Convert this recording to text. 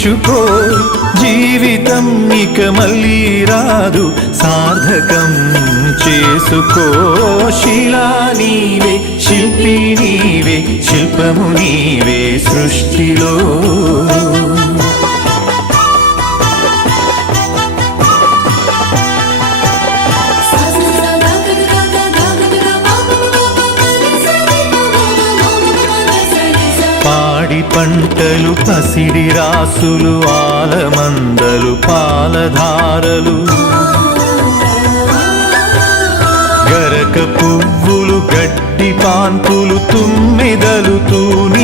తీర్చుకో జీవితం ఇక మళ్ళీ రాదు సార్థకం చేసుకో శిలా నీవే శిల్పి నీవే శిల్పము నీవే సృష్టిలో పాడి పంటలు పసిడి రాసులు ఆలమందలు పాలధారలు గరక పువ్వులు గడ్డి పాన్పులు తుమ్మెదలు తూని